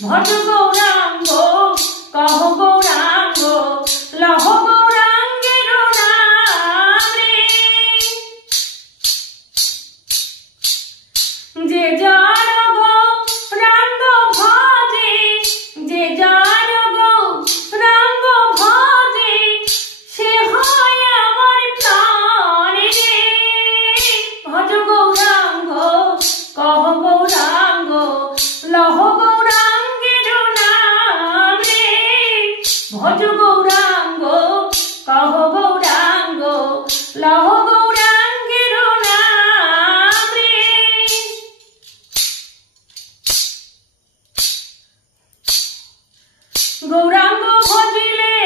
ভজ গৌরাঙ্গ কহ গৌরাঙ্গ লহ গৌরাঙ্গের নাম রে। যে যার গৌরাঙ্গ ভজে, যে যার গৌরাঙ্গ ভজে, সে হয় আমার প্রাণ রে। ভজ গৌরাঙ্গ কহ গৌরাঙ্গ লহ গৌরাঙ্গের নাম রে। ভজ গৌরাঙ্গ কহ গৌরাঙ্গ লহ গৌরাঙ্গের নাম রে। গৌরাঙ্গ ভজিলে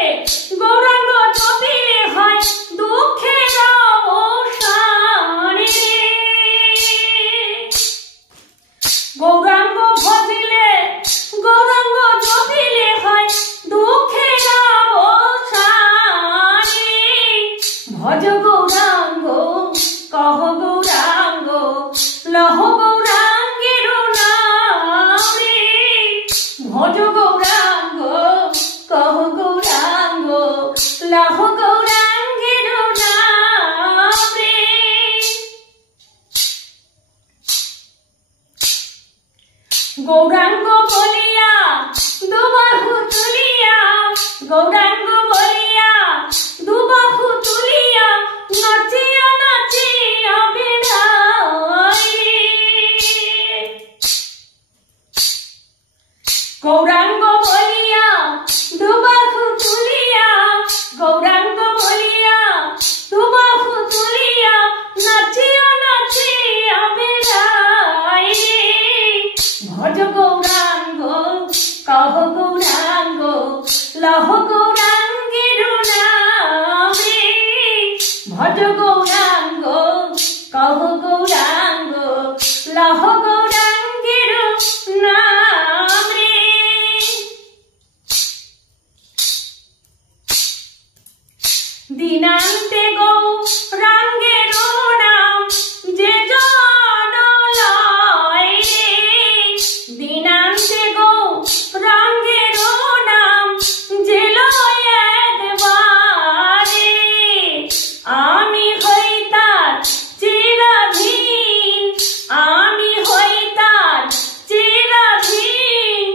গৌরাঙ্গ যতিলে হয় দুঃখের অবসান রে। গৌরাঙ্গ ভজিলে গৌরাঙ্গ যতিলে হয় দুঃখের অবসান রে। ভজ গৌরাঙ্গ কহ গৌরাঙ্গ লহ গৌরাঙ্গের নাম রে। ভজ গৌরাঙ্গ কহ গৌরাঙ্গ লহ গৌরাঙ্গের নাম রে। গৌরাঙ্গ বলিয়া দুবাহু তুলিয়া, গৌরাঙ্গ বলিয়া দুবাহু তুলিয়া, নাচিয়া নাচিয়া বেড়াই রে। গৌরাঙ্গ বলিয়া দুবাহু তুলিয়া, গৌরাঙ্গ বলিয়া দুবাহু তুলিয়া, নাচিয়া নাচিয়া বেড়াই রে। ভজ গৌরাঙ্গ কহ গৌরাঙ্গ লহ গৌরাঙ্গের নাম রে। ভজ গৌরাঙ্গ কহ গৌরাঙ্গ লহ গৌরাঙ্গের নাম রে। দিনান্তে গৌরাঙ্গের নাম যে জন লয় রে। দিনান্তে গৌরাঙ্গের নাম যে লয় একবারে, আমি হই তার চিরাধীন, আমি হই তার চিরাধীন,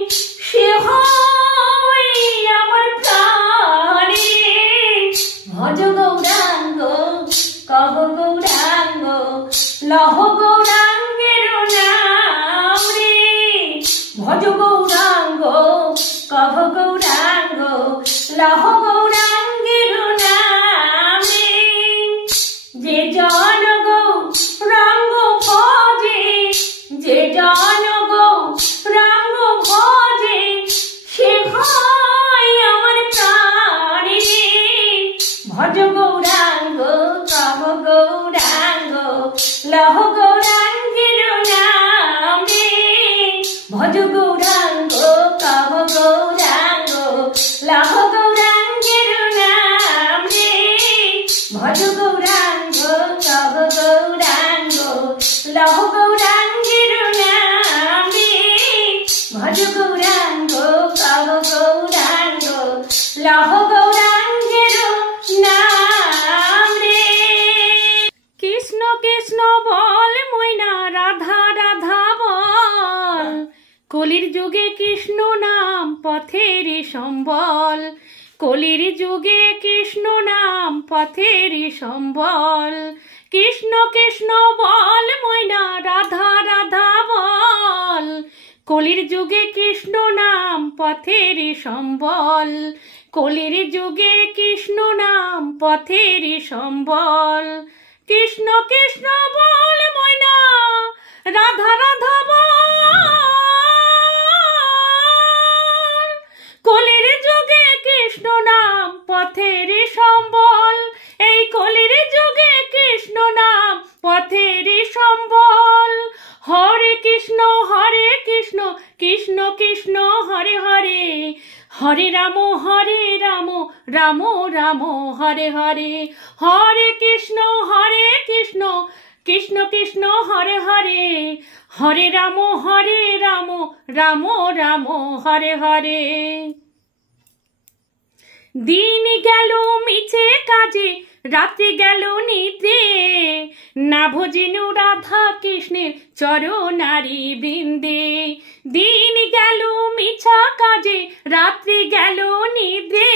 সে হই আমার প্রাণ রে। ভজ গৌরাঙ্গ কহ গৌরাঙ্গ লহ গৌরাঙ্গের নাম রে। ভজ গৌরাঙ্গ কহ গৌরাঙ্গ লহ গৌরাঙ্গের নাম রে। যে জন গৌরাঙ্গ ভজে, যে জন গৌরাঙ্গ ভজে, সে হয় আমার প্রাণ রে। ভজ গৌরাঙ্গ কহ গৌরাঙ্গ লহ গৌরাঙ্গের নাম রে। ভজ গৌরাঙ্গ কহ গৌরাঙ্গ লহ গৌরাঙ্গের নাম রে। ভজ গৌরাঙ্গ কহ গৌরাঙ্গ লহ গৌরাঙ্গের নাম রে। ভজ গৌরাঙ্গ কহ গৌরাঙ্গ লহ গৌরাঙ্গের নাম রে। কৃষ্ণ কৃষ্ণ বল ময়না, রাধা রাধা বল, কলির যুগে কৃষ্ণ নাম পথের সম্বল। কলির যুগে কৃষ্ণ নাম পথের সম্বল। কৃষ্ণ কৃষ্ণ বল ময়না, রাধা রাধা বল, কলির যুগে কৃষ্ণ নাম পথের সম্বল। কলির যুগে কৃষ্ণ নাম পথের সম্বল। কৃষ্ণ কৃষ্ণ বল ময়না, রাধা রাধা বল, কলির যুগে কৃষ্ণ নাম পথের সম্বল। এই কলির যুগে কৃষ্ণ নাম পথের সম্বল। হরে কৃষ্ণ কৃষ্ণ কৃষ্ণ হরে হরে, হরে রাম রাম রাম হরে হরে। হরে কৃষ্ণ কৃষ্ণ কৃষ্ণ হরে হরে, হরে রাম রাম রাম হরে হরে। দিন গেল মিছে কাজে, রাত্রি গেল নিদ্রে, না ভজিনু রাধা কৃষ্ণের চরণারি বৃন্দে। দিন গেল মিছা কাজে, রাত্রি গেল নিদ্রে,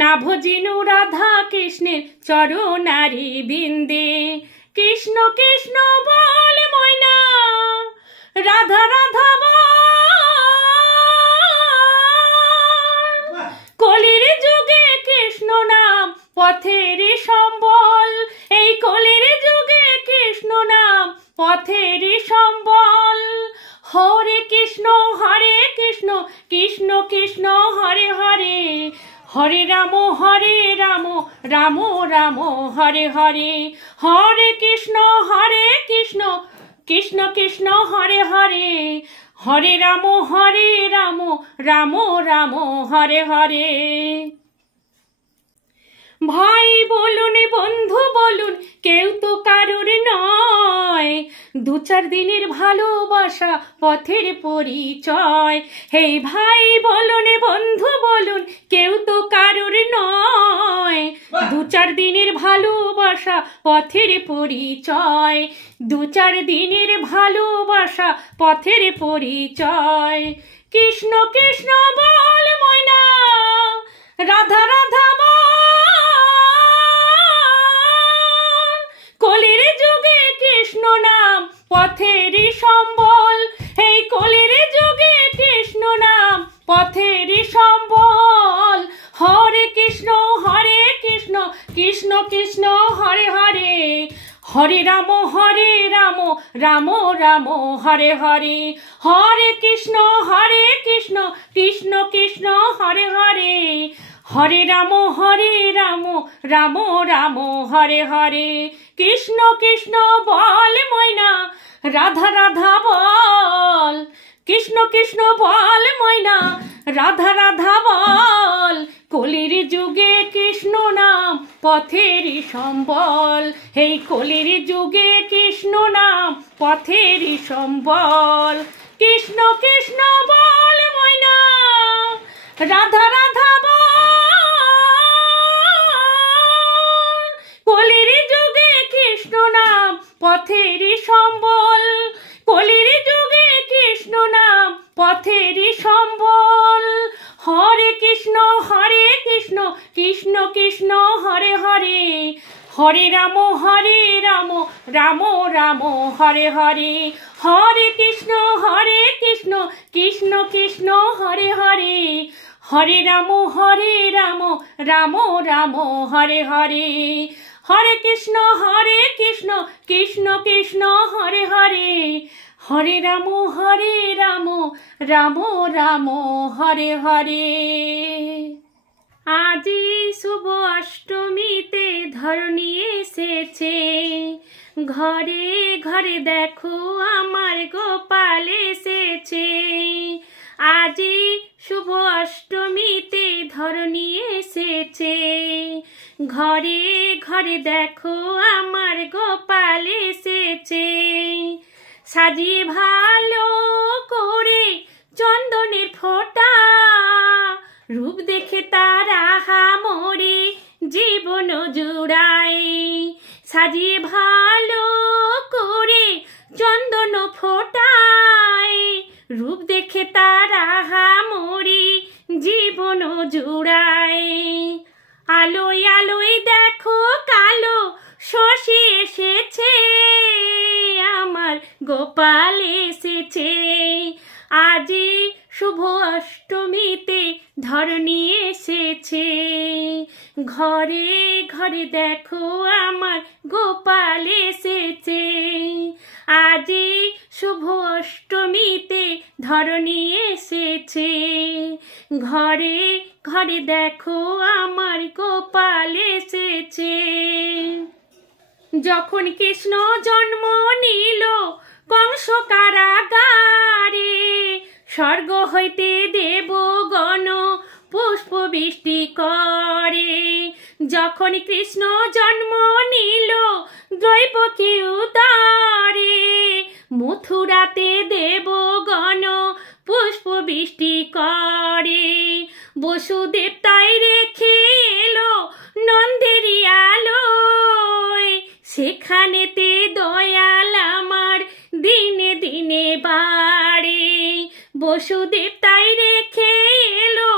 না ভজিনু রাধা কৃষ্ণের চরণারি বৃন্দে। কৃষ্ণ কৃষ্ণ বল ময়না, রাধা রাধা বল, কলির যুগে কৃষ্ণ নাম পথের সম্বল, এই কলির যুগে কৃষ্ণ নাম পথের সম্বল। হরে কৃষ্ণ কৃষ্ণ কৃষ্ণ হরে হরে, হরে রাম রাম রাম হরে হরে। হরে কৃষ্ণ কৃষ্ণ কৃষ্ণ হরে হরে, হরে রাম রাম রাম হরে হরে। ভাই বলুন বন্ধু বলুন কেউ তো কারুর নয়, দু চার দিনের ভালোবাসা পথের পরিচয়। হে ভাই বলুন বন্ধু বলুন কেউ তো কারুর নয়, দু চার দিনের ভালোবাসা পথের পরিচয়, দু চার দিনের ভালোবাসা পথের পরিচয়। কৃষ্ণ কৃষ্ণ বল ময়না, রাধা রাধা বল, কলির যুগে কৃষ্ণ নাম পথের সম্বল, এই কলির যুগে কৃষ্ণ নাম পথের সম্বল। হরে কৃষ্ণ কৃষ্ণ কৃষ্ণ হরে হরে, হরে রাম রাম রাম হরে হরে। হরে কৃষ্ণ কৃষ্ণ কৃষ্ণ হরে হরে, হরে রাম রাম রাম হরে হরে। কৃষ্ণ কৃষ্ণ বল ময়না, রাধা রাধা বল, কৃষ্ণ কৃষ্ণ বল ময়না, রাধা রাধা বল, কলির যুগে কৃষ্ণ নাম পথের সম্বল, এই কলির যুগে কৃষ্ণ নাম পথের সম্বল। কৃষ্ণ কৃষ্ণ বল ময়না, রাধা রাধা বল, কলির যুগে কৃষ্ণ নাম পথের সম্বল, কলির যুগে কৃষ্ণ নাম পথের সম্বল। হরে কৃষ্ণ কৃষ্ণ কৃষ্ণ হরে হরে, হরে রাম রাম রাম হরে হরে। হরে কৃষ্ণ কৃষ্ণ কৃষ্ণ হরে হরে, হরে রাম রাম রাম হরে হরে। হরে কৃষ্ণ কৃষ্ণ কৃষ্ণ হরে হরে, হরে রাম রাম রাম হরে হরে। আজি শুভ অষ্টমীতে ধরণী এসেছে, ঘরে ঘরে দেখো আমার গোপাল এসেছে। আজি শুভ অষ্টমীতে ধরণী এসেছে, ঘরে ঘরে দেখো আমার গোপাল এসেছে। সাজিয়ে ভালো করে চন্দনের ফোঁটা, রূপ দেখে তারা হামরে জীবন জুড়ায়। সাজিয়ে ভালো করে চন্দন ফোঁটায়, রূপ দেখে তারা হামরে জীবন জুড়ায়। আলোয় আলোয় দেখো কালো শশী এসেছে, আমার গোপাল এসেছে। আজি শুভ অষ্টমীতে ধরণী এসেছে, ঘরে ঘরে দেখো আমার গোপাল এসেছে। আজি শুভ অষ্টমীতে ধরণী এসেছে, ঘরে ঘরে দেখো আমার গোপাল এসেছে। যখন কৃষ্ণ জন্ম নিল কংস কারাগারে, স্বর্গ হইতে দেবগণ পুষ্প বৃষ্টি করে। যখন কৃষ্ণ জন্ম নিল দ্রৈপকী উদরে, মথুরাতে দেবগণ পুষ্প বৃষ্টি করে। বসুদেব তাই রেখে এলো নন্দেরি আলোয়, সেখানেতে দয়াল আমার দিনে দিনে বাড়ে। বসুদেব তাই রেখে এলো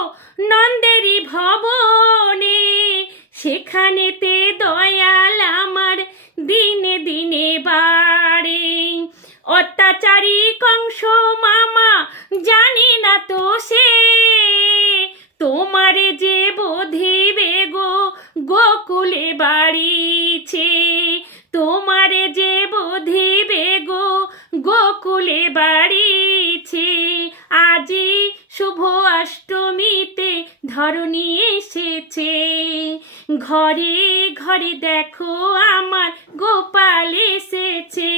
নন্দেরি ভবনে, সেখানেতে দয়াল আমার দিনে দিনে বাড়ে। অত্যাচারী কংস মামা জানি না তো সে, তোমারে যে বোধিবে গো গোকুলে বাড়িছে। তোমারে যে বোধিবে গো গোকুলে বাড়িছে। আজি শুভ অষ্টমীতে ধরণী এসেছে, ঘরে ঘরে দেখো আমার গোপাল এসেছে।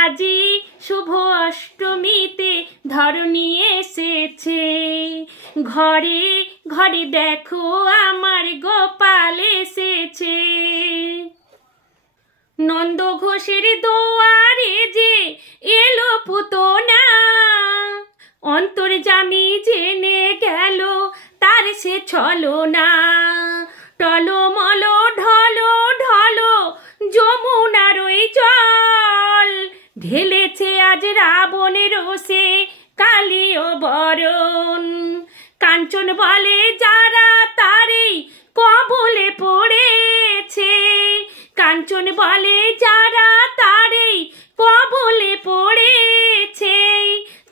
আজি শুভ অষ্টমীতে ধরণী এসেছে, ঘরে ঘরে দেখো আমার গোপাল এসেছে। নন্দ ঘোষের দুয়ারে যে এলো পুতনা, অন্তর্যামী জেনে গেল তার সে ছলনা। টলমল ঢলো ঢলো যমুনার ওই জল, ঢেলেছে আজ রাবণের রোষে কালিও বরণ। কাঞ্চন বলে যারা তারেই কবলে পড়েছে, কাঞ্চন বলে যারা তারেই কবলে পড়েছে,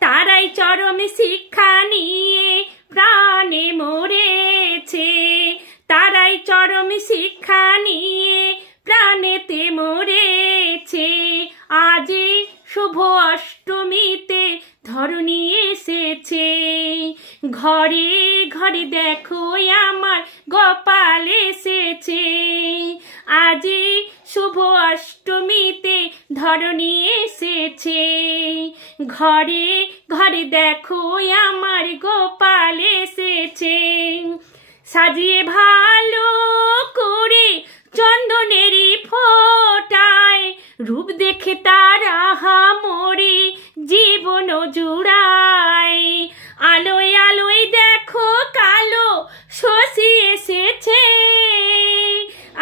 তারাই চরম শিক্ষা নিয়ে প্রাণে মরেছে। তারাই চরম শিক্ষা নিয়ে প্রাণেতে মরেছে। আজি শুভ অষ্টমীতে ধরণী এসেছে, ঘরে ঘরে দেখো আমার গোপাল এসেছে। আজি শুভ অষ্টমীতে ধরণী এসেছে, ঘরে ঘরে দেখো আমার গোপাল এসেছে। সাজিয়ে ভালো করে চন্দনেরই ফোঁটায়, রূপ দেখে তার আহামরি জীবন জুড়ায়। আলোয় আলোয় দেখো কালো শশী এসেছে,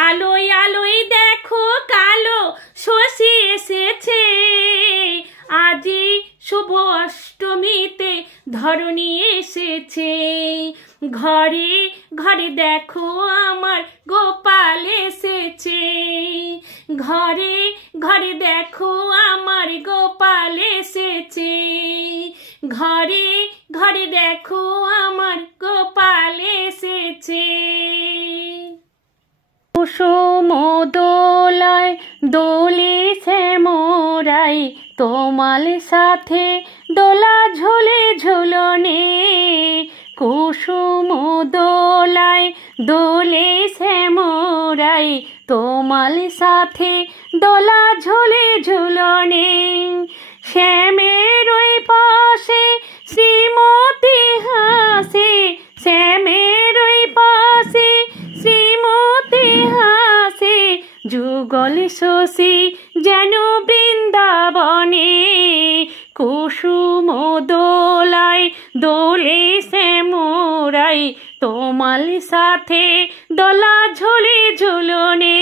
আলোয় আলোয় দেখো কালো শশী এসেছে। আজি শুভ অষ্টমীতে ধরণী এসেছে, ঘরে ঘরে দেখো আমার গোপাল এসেছে। ঘরে ঘরে দেখো আমার গোপাল এসেছে, ঘরে ঘরে দেখো আমার গোপাল এসেছে। কুসুম দোলায় দোলিছে মোরাই, তোমাল সাথে দোলা ঝোলে ঝুলনে। কুসুম দোলায় দোলেছে মোরাই, তোমাল সাথে দোলা ঝোলে ঝুলনে। শ্যামের ওই পাশে শ্রীমতী হাসে, শ্যামের ওই পাশে শ্রীমতী হাসে। যুগল শশী যেন বৃন্দাবনে, কুসুম দোলায় দোলেছে মোরাই, তোমাল সাথে দোলা ঝোলে ঝুলনে।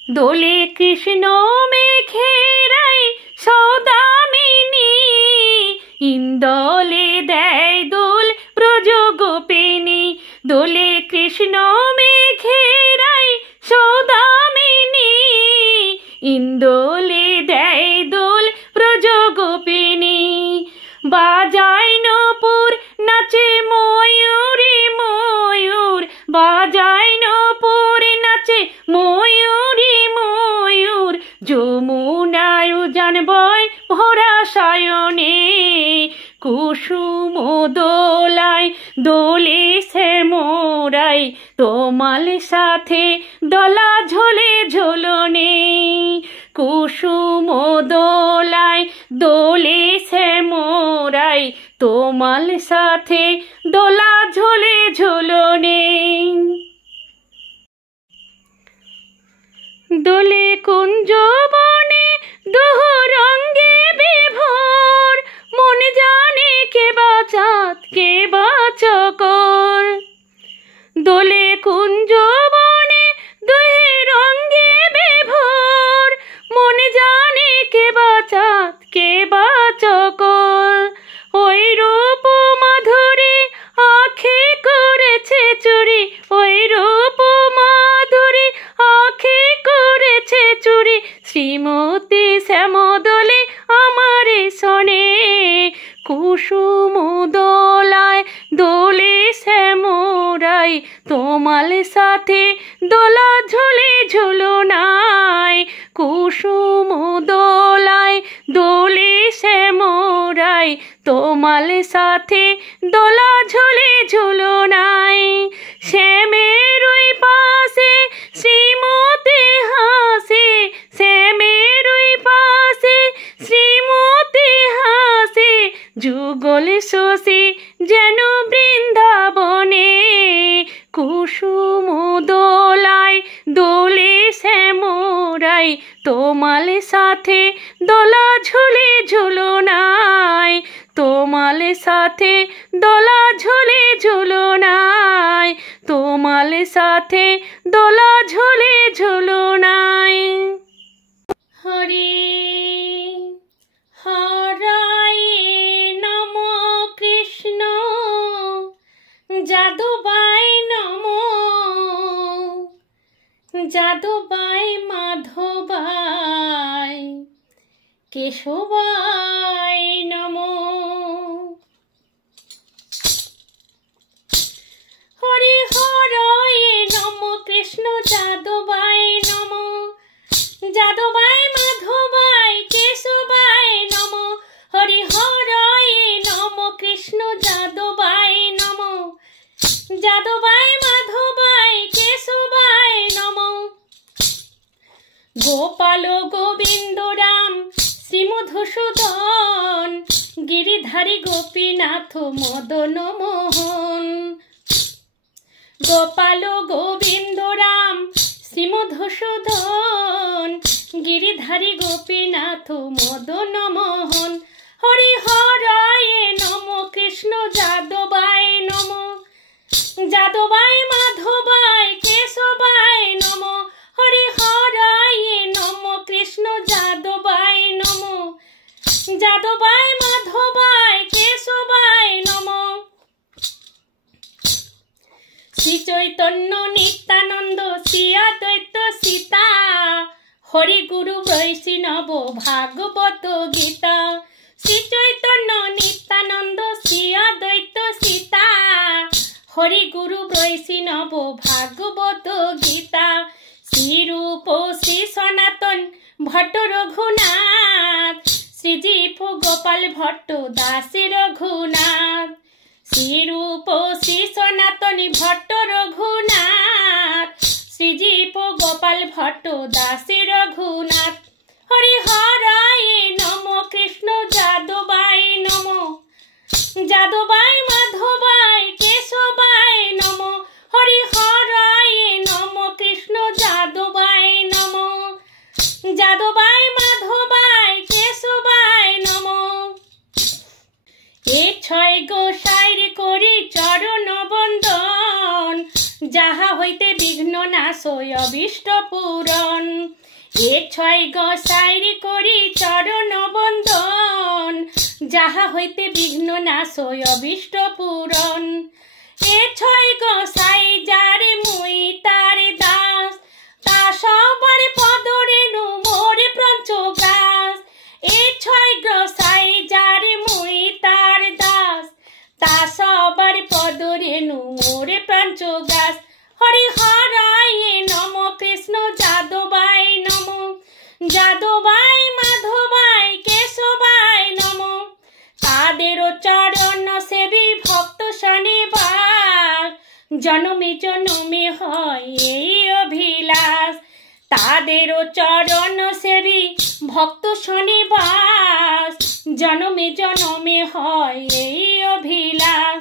দোলে কৃষ্ণ মেঘেরাই সৌদামিনী, ইন্দোলে দেয় দোল ব্রজ গোপিনী। দোলে কৃষ্ণ মেঘেরাই সৌদামিনী, ইন্দোলে দেয় দোল ব্রজ গোপিনী। বাজায় নপুর নাচে ময়ূরী ময়ূর, বাজায় নপুর নাচে ময়ূরী ময়ূর। যমুনায় উজান বয় ভরা সায়নে, কুসুম দোলায় দোলেছে মোরাই, তোমাল সাথে দোলা ঝোলে ঝুলনে। কুসুম দোলায় দোলেছে মোরাই, তোমাল সাথে দোলা ঝোলে ঝুলনে। দোলে কুঞ্জ বনে দুহু রঙ্গে বিভোর, মনে জানে কে বা চাঁদ কে বা চকর। দোলে কুঞ্জ বনে দুহে রঙ্গে বিভোর, মনে জানে কে বা চাঁদ কে বা চকর। ওই রূপ মাধুরী আঁখে করেছে চুরি, ওই রূপ মাধুরী আঁখে করেছে চুরি। শ্রীমতী শ্যামদলে আমারে শোনে, কুসুম দোলায় দোলে শ্যামরাই, তোমাল সাথে দোলা ঝুলে ঝুলনায়। কুসুম দোলায় দোলে শ্যামরাই, তোমাল সাথে দোলা ঝুলে ঝুলনায়। শ্যামের ওই পাশে শ্রীমতী হাসে, শ্যামের ওই পাশে শ্রীমতী হাসে। যুগল শশী যেন বৃন্দাবনে, কুসুম দোলায় দোলে শ্যামরাই, তোমাল সাথে দোলা ঝুলে ঝুলনায়। তোমাল সাথে দোলা ঝুলে ঝুলনায়, তোমাল সাথে দোলা ঝুলে ঝুলনায়। হরে হরায় নম কৃষ্ণ যাদবায় নম, যাদবায় মাধবায় কেশবায় নম। হরি হরায় নম কৃষ্ণ যাদবায় নম, যাদবায় মাধবায় কেশবায় নম। হরি হরায় নম কৃষ্ণ যাদবায় নম, যাদবায় মাধবায় কেশবায় নম। গোপাল গোবিন্দ রাম শ্রীমধুসূদন, গিরিধারী গোপীনাথ মদন মোহন। গোপাল গোবিন্দ রাম শ্রীমধুসূদন, গিরিধারী গোপীনাথ মদন মোহন। হরি হরায় নম কৃষ্ণ যাদবায় নম, যাদবায় মাধবায় কেশবায় নম। হরি হরায় নম কৃষ্ণ যাদবায় নম, যাদবায় মাধবায় কেশবায় নম। শ্রী চৈতন্য নিত্যানন্দ শ্রী অদ্বৈত সীতা, হরি গুরু বৈষ্ণব ভাগবত গীতা। শ্রী চৈতন্য নিত্যানন্দ শ্রী অদ্বৈত সীতা, হরি গুরু বৈষ্ণব ভাগবত গীতা। শ্রীরূপ শ্রী সনাতন ভট্ট রঘুনাথ, শ্রীজীব গোপাল ভট্ট দাসী রঘুনাথ। শ্রীরূপ শ্রী সনাতন ভট্ট রঘুনাথ, শ্রীজীব গোপাল ভট্ট দাসী রঘুনাথ। হরি হরায় নম কৃষ্ণ যাদবায় নম, যাদবায় মাধবায় কেশবায় নম। হরি হরায় নম কৃষ্ণ যাদবায় নম, যাদবায় মাধবায় কেশবায় নম। এ ছয় গোসাইর করি চরণ বন্দন, যাহা হইতে বিঘ্ন নাশ অভীষ্ট পূরণ। এ ছয় গোসাইর করি চরণ বন্দন, যাহা হইতে বিঘ্ন নাশ অভীষ্ট পূরণ। এ ছয় গোসাই যারে মুই তার দাস, তা সবার পদরেণু মোরে পঞ্চগ্রাস। এ ছয় গোসাই যারে মুই তার দাস, তা সবার পদরেণু মোরে পঞ্চগ্রাস। হরি হরায় নম কৃষ্ণ যাদবায় নম, যাদবায় মাধবায় কেশবায় নম। তাদেরও চরণ সেবী ভক্ত শনিবার, জনমে জনমে হয় এই অভিলাষ। তাদেরও চরণ সেবী ভক্ত শনিবার, জনমে জনমে হয় এই অভিলাষ।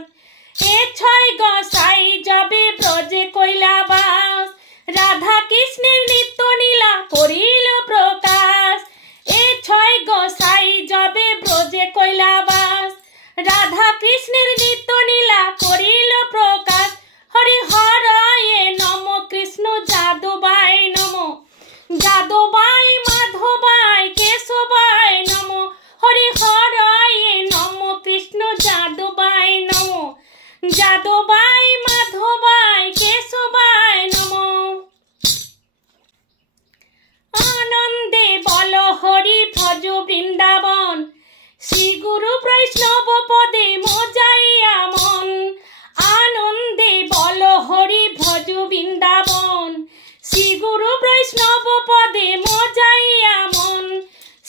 এ ছয় গোসাই যাবে ব্রজে কৈলাবাস, রাধা কৃষ্ণের নিত্য নীলা ছয় গোসাই যবে ব্রজে কৈলাবাস, রাধা কৃষ্ণের নিত্য লীলা করিল প্রকাশ। হরি হরয়ে নম কৃষ্ণ যাদবায় নম, যাদবায় মাধবায় কেশবায় নম। হরি হরয়ে নম কৃষ্ণ যাদবায় নম, যাদবায় মাধবায় কেশবায় নম। আনন্দে বল হরি ভজ বৃন্দাবন, শ্রী গুরু বৈষ্ণব পদে মজাইয়া মন। আনন্দে বল হরি ভজ বৃন্দাবন, শ্রী গুরু বৈষ্ণব পদে মজাইয়া মন।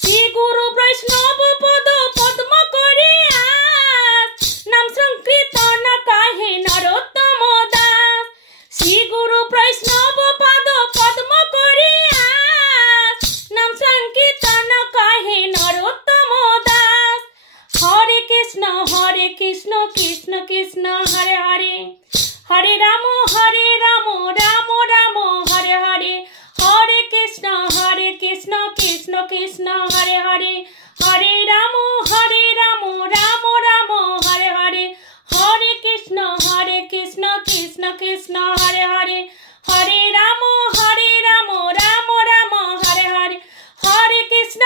শ্রী গুরু বৈষ্ণব পদ পদ্ম করি আস, নাম সংকীর্তন কাহে নরোত্তম দাস। শ্রী গুরু বৈষ্ণব পদ পদ্ম করি আস, নাম সংকীর্তন কাহে নরোত্তম দাস। হরে কৃষ্ণ কৃষ্ণ কৃষ্ণ হরে হরে, হরে রাম রাম রাম হরে হরে। হরে কৃষ্ণ কৃষ্ণ কৃষ্ণ হরে হরে, হরে রাম রাম রাম হরে হরে। হরে কৃষ্ণ কৃষ্ণ কৃষ্ণ হরে হরে, হরে রাম রাম রাম হরে হরে। হরে কৃষ্ণ